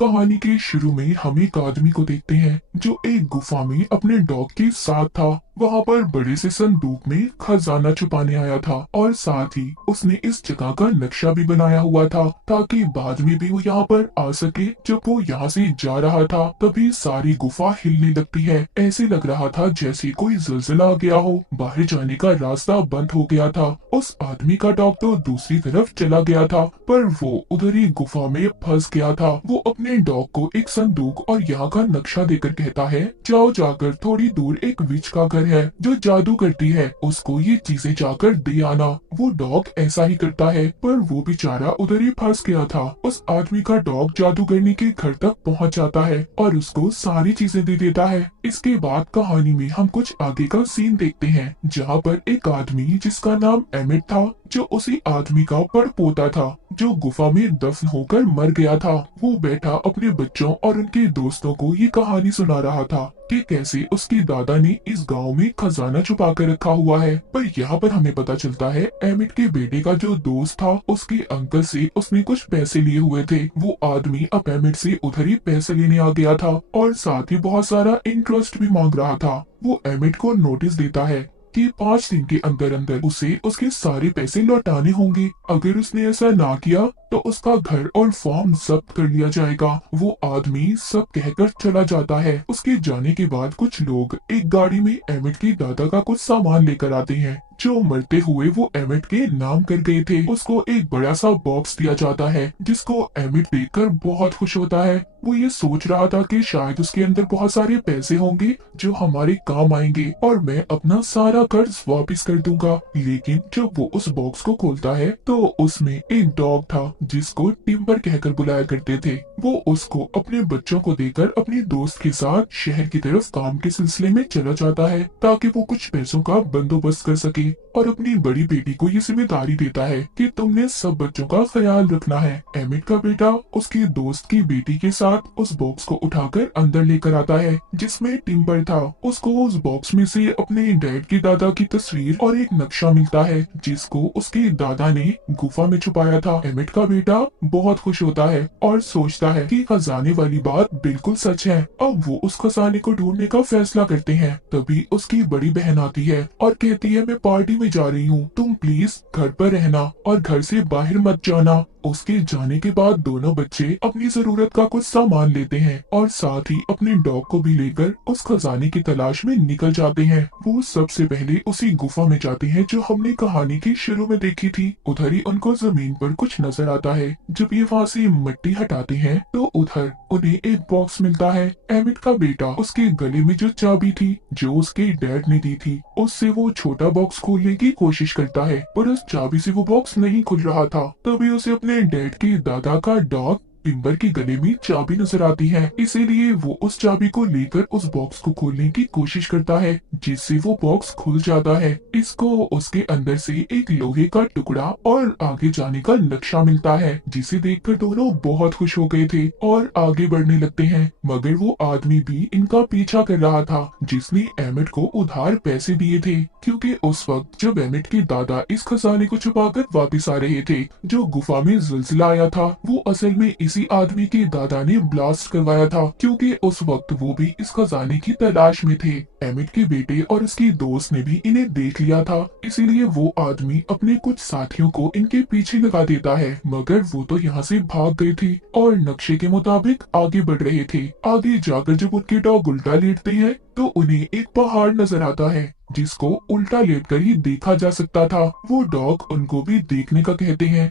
कहानी के शुरू में हम एक आदमी को देखते हैं जो एक गुफा में अपने डॉग के साथ था। वहाँ पर बड़े से संदूक में खजाना छुपाने आया था और साथ ही उसने इस जगह का नक्शा भी बनाया हुआ था ताकि बाद में भी वो यहाँ पर आ सके। जब वो यहाँ से जा रहा था तभी सारी गुफा हिलने लगती है। ऐसे लग रहा था जैसे कोई ज़लज़ला आ गया हो। बाहर जाने का रास्ता बंद हो गया था। उस आदमी का डॉग तो दूसरी तरफ चला गया था पर वो उधर ही गुफा में फंस गया था। वो अपने डॉग को एक संदूक और यहाँ का नक्शा देकर कहता है, जाओ जाकर थोड़ी दूर एक विच का घर है जो जादू करती है, उसको ये चीजें जाकर दे आना। वो डॉग ऐसा ही करता है पर वो बेचारा उधर ही फंस गया था। उस आदमी का डॉग जादूगरनी के घर तक पहुंच जाता है और उसको सारी चीजें दे देता है। इसके बाद कहानी में हम कुछ आगे का सीन देखते हैं जहाँ पर एक आदमी जिसका नाम एमिट था, जो उसी आदमी का पड़पोता था जो गुफा में दफन होकर मर गया था। वो बैठा अपने बच्चों और उनके दोस्तों को ये कहानी सुना रहा था कि कैसे उसके दादा ने इस गांव में खजाना छुपा कर रखा हुआ है। पर यहाँ पर हमें पता चलता है एमिट के बेटे का जो दोस्त था उसके अंकल से उसने कुछ पैसे लिए हुए थे। वो आदमी अब एमिट से उधर ही पैसे लेने आ गया था और साथ ही बहुत सारा इंटरेस्ट भी मांग रहा था। वो एमिट को नोटिस देता है कि 5 दिन के अंदर अंदर उसे उसके सारे पैसे लौटाने होंगे। अगर उसने ऐसा ना किया तो उसका घर और फार्म जब्त कर लिया जाएगा। वो आदमी सब कहकर चला जाता है। उसके जाने के बाद कुछ लोग एक गाड़ी में एमिट के दादा का कुछ सामान लेकर आते हैं जो मरते हुए वो एमिट के नाम कर गए थे। उसको एक बड़ा सा बॉक्स दिया जाता है जिसको एमिट देखकर बहुत खुश होता है। वो ये सोच रहा था कि शायद उसके अंदर बहुत सारे पैसे होंगे जो हमारे काम आएंगे और मैं अपना सारा कर्ज वापस कर दूंगा। लेकिन जब वो उस बॉक्स को खोलता है तो उसमें एक डॉग था जिसको टिम्बर कहकर बुलाया करते थे। वो उसको अपने बच्चों को देकर अपने दोस्त के साथ शहर की तरफ काम के सिलसिले में चला जाता है ताकि वो कुछ पैसों का बंदोबस्त कर सके और अपनी बड़ी बेटी को ये जिम्मेदारी देता है कि तुमने सब बच्चों का ख्याल रखना है। एमिट का बेटा उसके दोस्त की बेटी के साथ उस बॉक्स को उठाकर अंदर लेकर आता है जिसमें टिम्बर था। उसको उस बॉक्स में से अपने डैड के दादा की तस्वीर और एक नक्शा मिलता है जिसको उसके दादा ने गुफा में छुपाया था। एमिट का बेटा बहुत खुश होता है और सोचता है कि खजाने वाली बात बिल्कुल सच है। अब वो उस खजाने को ढूंढने का फैसला करते हैं। तभी उसकी बड़ी बहन आती है और कहती है, मैं पार्टी में जा रही हूँ, तुम प्लीज घर पर रहना और घर से बाहर मत जाना। उसके जाने के बाद दोनों बच्चे अपनी जरूरत का कुछ सामान लेते हैं और साथ ही अपने डॉग को भी लेकर उस खजाने की तलाश में निकल जाते हैं। वो सबसे पहले उसी गुफा में जाते हैं जो हमने कहानी के शुरू में देखी थी। उधर ही उनको जमीन पर कुछ नजर आता है। जब ये वहाँ से मिट्टी हटाते हैं तो उधर उन्हें एक बॉक्स मिलता है। एमिट का बेटा उसके गले में जो चाबी थी जो उसके डैड ने दी थी उससे वो छोटा बॉक्स खोलने की कोशिश करता है पर उस चाबी से वो बॉक्स नहीं खुल रहा था। तभी उसे अपने डैड के दादा का डॉग टिम्बर के गले में चाबी नजर आती है। इसीलिए वो उस चाबी को लेकर उस बॉक्स को खोलने की कोशिश करता है जिससे वो बॉक्स खुल जाता है। इसको उसके अंदर से एक लोहे का टुकड़ा और आगे जाने का नक्शा मिलता है जिसे देखकर दोनों बहुत खुश हो गए थे और आगे बढ़ने लगते हैं। मगर वो आदमी भी इनका पीछा कर रहा था जिसने एमिट को उधार पैसे दिए थे, क्योंकि उस वक्त जब एमिट के दादा इस खजाने को छुपाकर वापस आ रहे थे जो गुफा में ज़लज़ला आया था वो असल में इसी आदमी के दादा ने ब्लास्ट करवाया था, क्योंकि उस वक्त वो भी इस खजाने की तलाश में थे। एमिट के बेटे और उसके दोस्त ने भी इन्हें देख लिया था, इसीलिए वो आदमी अपने कुछ साथियों को इनके पीछे लगा देता है। मगर वो तो यहाँ से भाग गए थे और नक्शे के मुताबिक आगे बढ़ रहे थे। आगे जाकर जब उनके डॉग उल्टा लेटते हैं तो उन्हें एक पहाड़ नजर आता है जिसको उल्टा लेटकर ही देखा जा सकता था। वो डॉग उनको भी देखने का कहते हैं।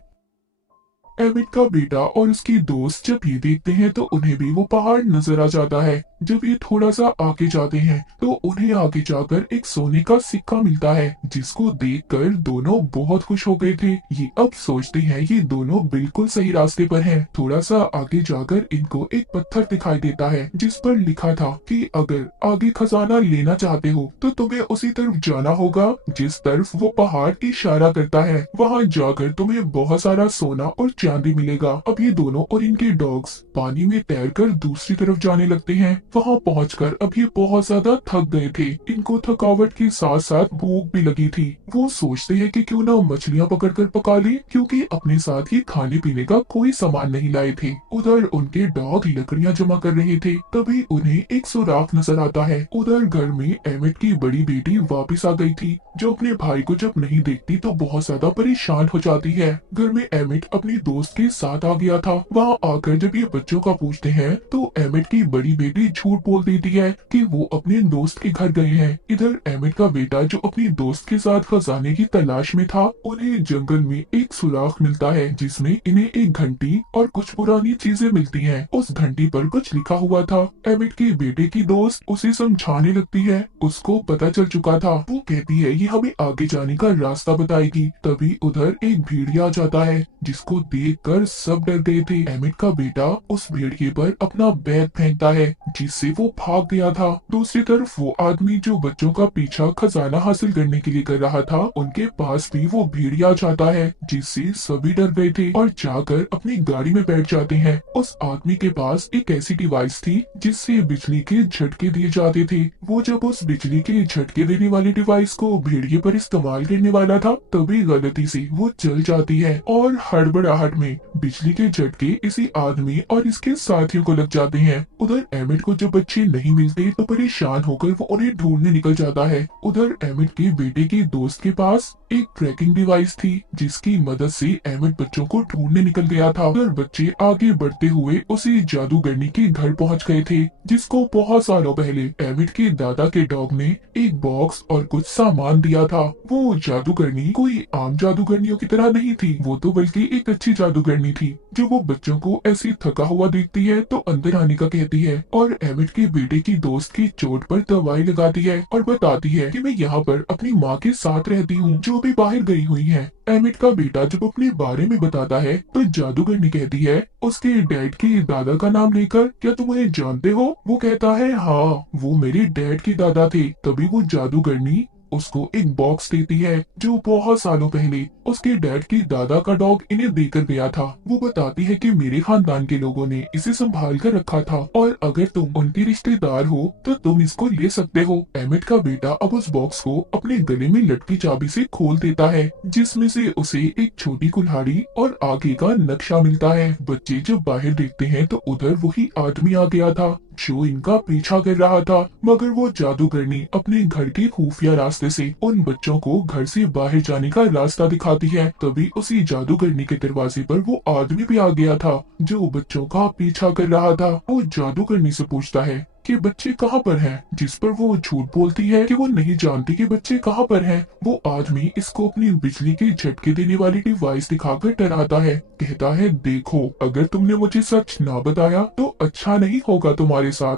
एमिट का बेटा और उसकी दोस्त जब ये देखते हैं तो उन्हें भी वो पहाड़ नजर आ जाता है। जब ये थोड़ा सा आगे जाते हैं तो उन्हें आगे जाकर एक सोने का सिक्का मिलता है जिसको देखकर दोनों बहुत खुश हो गए थे। ये अब सोचते हैं ये दोनों बिल्कुल सही रास्ते पर हैं। थोड़ा सा आगे जाकर इनको एक पत्थर दिखाई देता है जिस पर लिखा था कि अगर आगे खजाना लेना चाहते हो तो तुम्हें उसी तरफ जाना होगा जिस तरफ वो पहाड़ इशारा करता है। वहाँ जाकर तुम्हें बहुत सारा सोना और चांदी मिलेगा। अब ये दोनों और इनके डॉग्स पानी में तैरकर दूसरी तरफ जाने लगते हैं। वहाँ पहुंचकर अब ये बहुत ज्यादा थक गए थे। इनको थकावट के साथ साथ भूख भी लगी थी। वो सोचते हैं कि क्यों ना मछलियाँ पकड़कर पका लें, क्योंकि अपने साथ ही खाने पीने का कोई सामान नहीं लाए थे। उधर उनके डॉग लकड़ियाँ जमा कर रहे थे, तभी उन्हें एक सुराख नजर आता है। उधर घर में एमिट की बड़ी बेटी वापस आ गई थी, जो अपने भाई को जब नहीं देखती तो बहुत ज्यादा परेशान हो जाती है। घर में एमिट अपने दोस्त के साथ आ गया था। वहाँ आकर जब ये बच्चों का पूछते हैं तो एमिट की बड़ी बेटी झूठ बोल देती है कि वो अपने दोस्त के घर गए हैं। इधर एमिट का बेटा जो अपनी दोस्त के साथ खजाने की तलाश में था, उन्हें जंगल में एक सुराख मिलता है जिसमें इन्हें एक घंटी और कुछ पुरानी चीजें मिलती हैं। उस घंटी पर कुछ लिखा हुआ था। एमिट के बेटे की दोस्त उसे समझाने लगती है। उसको पता चल चुका था। वो कहती है ये हमें आगे जाने का रास्ता बताएगी। तभी उधर एक भेड़िया आ जाता है, जिसको देखकर सब डर गए थे। एमिट का बेटा उस भेड़िए पर अपना बैग फेंकता है, जिससे वो भाग गया था। दूसरी तरफ वो आदमी जो बच्चों का पीछा खजाना हासिल करने के लिए कर रहा था, उनके पास भी वो भेड़िया जाता है, जिससे सभी डर गए थे और जाकर अपनी गाड़ी में बैठ जाते हैं। उस आदमी के पास एक ऐसी डिवाइस थी जिससे बिजली के झटके दिए जाते थे। वो जब उस बिजली के झटके देने वाली डिवाइस को भेड़िए पर इस्तेमाल करने वाला था, तभी गलती से वो जल जाती है और हड़बड़ाहट में बिजली के झटके इसी आदमी और इसके साथियों को लग जाते हैं। उधर एमिट को जब बच्चे नहीं मिलते तो परेशान होकर वो उन्हें ढूंढने निकल जाता है। उधर एमिट के बेटे के दोस्त के पास एक ट्रैकिंग डिवाइस थी, जिसकी मदद से एमिट बच्चों को ढूंढने निकल गया था। उधर बच्चे आगे बढ़ते हुए उसी जादूगरनी के घर पहुंच गए थे, जिसको बहुत सालों पहले एमिट के दादा के डॉग ने एक बॉक्स और कुछ सामान दिया था। वो जादूगरनी कोई आम जादूगरनियों की तरह नहीं थी, वो तो बल्कि एक अच्छी जादूगरनी थी। जो वो बच्चों को ऐसी थका हुआ देखती है तो अंदर आने का कहती है और एमिट के बेटे की दोस्त की चोट पर दवाई लगाती है और बताती है कि मैं यहाँ पर अपनी माँ के साथ रहती हूँ, जो भी बाहर गई हुई है। एमिट का बेटा जब अपने बारे में बताता है तो जादूगरनी कहती है उसके डैड के दादा का नाम लेकर, क्या तुम उन्हें जानते हो? वो कहता है हाँ, वो मेरे डैड के दादा थे। तभी वो जादूगरनी उसको एक बॉक्स देती है जो बहुत सालों पहले उसके डैड के दादा का डॉग इन्हें देकर गया था। वो बताती है कि मेरे खानदान के लोगों ने इसे संभाल कर रखा था और अगर तुम उनके रिश्तेदार हो तो तुम इसको ले सकते हो। एमिट का बेटा अब उस बॉक्स को अपने गले में लटकी चाबी से खोल देता है, जिसमें से उसे एक छोटी कुल्हाड़ी और आगे का नक्शा मिलता है। बच्चे जब बाहर देखते हैं तो उधर वही आदमी आ गया था जो इनका पीछा कर रहा था, मगर वो जादूगरनी अपने घर के खुफिया रास्ते से उन बच्चों को घर से बाहर जाने का रास्ता दिखाती है। तभी उसी जादूगरनी के दरवाजे पर वो आदमी भी आ गया था जो बच्चों का पीछा कर रहा था। वो जादूगरनी से पूछता है कि बच्चे कहाँ पर हैं, जिस पर वो झूठ बोलती है कि वो नहीं जानती कि बच्चे कहाँ पर हैं। वो आदमी इसको अपनी बिजली के झटके देने वाली डिवाइस दिखाकर डराता है। कहता है देखो, अगर तुमने मुझे सच ना बताया तो अच्छा नहीं होगा तुम्हारे साथ।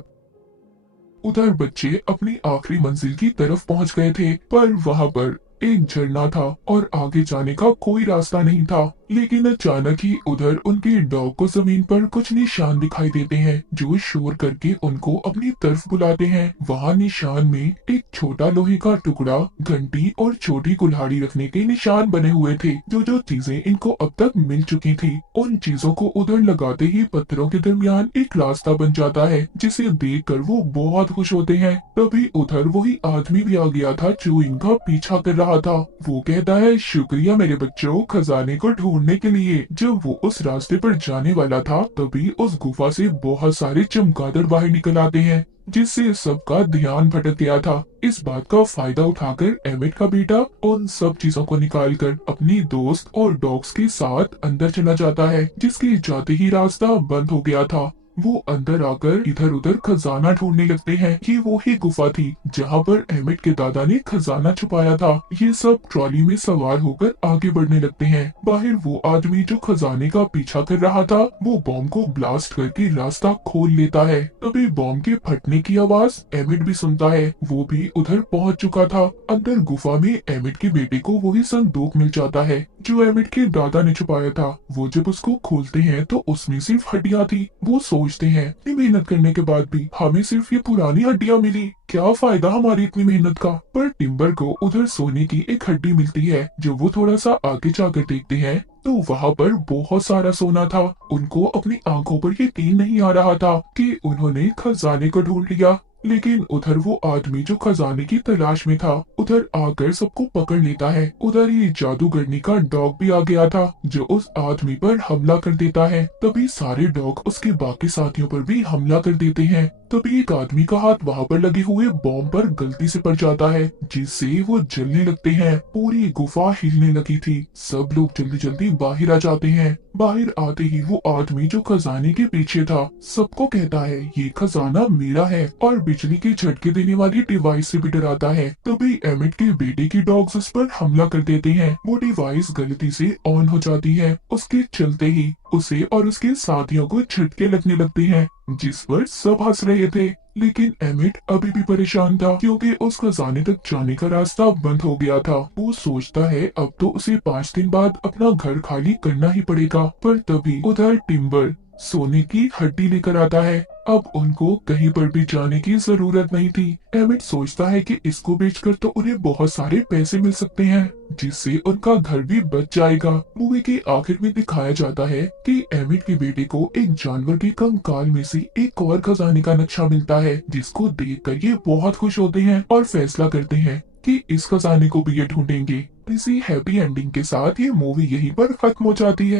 उधर बच्चे अपनी आखिरी मंजिल की तरफ पहुंच गए थे, पर वहां पर एक झरना था और आगे जाने का कोई रास्ता नहीं था। लेकिन अचानक ही उधर उनके डॉग को जमीन पर कुछ निशान दिखाई देते हैं, जो शोर करके उनको अपनी तरफ बुलाते हैं। वहाँ निशान में एक छोटा लोहे का टुकड़ा, घंटी और छोटी कुल्हाड़ी रखने के निशान बने हुए थे। जो जो चीजें इनको अब तक मिल चुकी थी, उन चीजों को उधर लगाते ही पत्थरों के दरमियान एक रास्ता बन जाता है, जिसे देखकर वो बहुत खुश होते हैं। तभी उधर वही आदमी भी आ गया था जो इनका पीछा कर रहा था। वो कहता है शुक्रिया मेरे बच्चों, खजाने को ढूंढने के लिए। जब वो उस रास्ते पर जाने वाला था तभी उस गुफा से बहुत सारे चमगादड़ बाहर निकल आते हैं, जिससे सबका ध्यान भटक गया था। इस बात का फायदा उठाकर एमिट का बेटा उन सब चीजों को निकालकर अपनी दोस्त और डॉग्स के साथ अंदर चला जाता है, जिसके जाते ही रास्ता बंद हो गया था। वो अंदर आकर इधर उधर खजाना ढूंढने लगते हैं। ये वो ही गुफा थी जहाँ पर एमिट के दादा ने खजाना छुपाया था। ये सब ट्रॉली में सवार होकर आगे बढ़ने लगते हैं। बाहर वो आदमी जो खजाने का पीछा कर रहा था, वो बॉम्ब को ब्लास्ट करके रास्ता खोल लेता है। तभी बॉम्ब के फटने की आवाज एमिट भी सुनता है। वो भी उधर पहुंच चुका था। अंदर गुफा में एमिट के बेटे को वही संदूक मिल जाता है जो एमिट के दादा ने छुपाया था। वो जब उसको खोलते हैं तो उसमें सिर्फ हड्डियां थी। वो सोचते हैं इतनी मेहनत करने के बाद भी हमें सिर्फ ये पुरानी हड्डियां मिली, क्या फायदा हमारी इतनी मेहनत का। पर टिम्बर को उधर सोने की एक हड्डी मिलती है। जब वो थोड़ा सा आगे जाकर देखते हैं तो वहाँ पर बहुत सारा सोना था। उनको अपनी आंखों पर यकीन नहीं आ रहा था कि उन्होंने खजाने को ढूंढ लिया। लेकिन उधर वो आदमी जो खजाने की तलाश में था, उधर आकर सबको पकड़ लेता है। उधर ही जादूगरनी का डॉग भी आ गया था, जो उस आदमी पर हमला कर देता है। तभी सारे डॉग उसके बाकी साथियों पर भी हमला कर देते हैं। तभी एक आदमी का हाथ वहाँ पर लगे हुए बॉम्ब पर गलती से पड़ जाता है, जिससे वो जलने लगते हैं। पूरी गुफा हिलने लगी थी। सब लोग जल्दी जल्दी बाहर आ जाते हैं। बाहर आते ही वो आदमी जो खजाने के पीछे था, सबको कहता है ये खजाना मेरा है, और बिजली के झटके देने वाली डिवाइस से भी डराता है। तभी एमिट के बेटे की डॉग्स उस पर हमला कर देते हैं। वो डिवाइस गलती से ऑन हो जाती है। उसके चलते ही उसे और उसके साथियों को झटके लगने लगते हैं, जिस पर सब हंस रहे थे। लेकिन एमिट अभी भी परेशान था, क्योंकि उस खजाने तक जाने का रास्ता बंद हो गया था। वो सोचता है अब तो उसे 5 दिन बाद अपना घर खाली करना ही पड़ेगा। पर तभी उधर टिम्बर सोने की हड्डी लेकर आता है। अब उनको कहीं पर भी जाने की जरूरत नहीं थी। एमिट सोचता है कि इसको बेचकर तो उन्हें बहुत सारे पैसे मिल सकते हैं, जिससे उनका घर भी बच जाएगा। मूवी के आखिर में दिखाया जाता है कि एमिट के बेटे को एक जानवर के कंकाल में से एक और खजाने का नक्शा मिलता है, जिसको देखकर ये बहुत खुश होते हैं और फैसला करते हैं कि इस खजाने को भी ये ढूंढेंगे। इसी हैप्पी एंडिंग के साथ ये मूवी यहीं पर खत्म हो जाती है।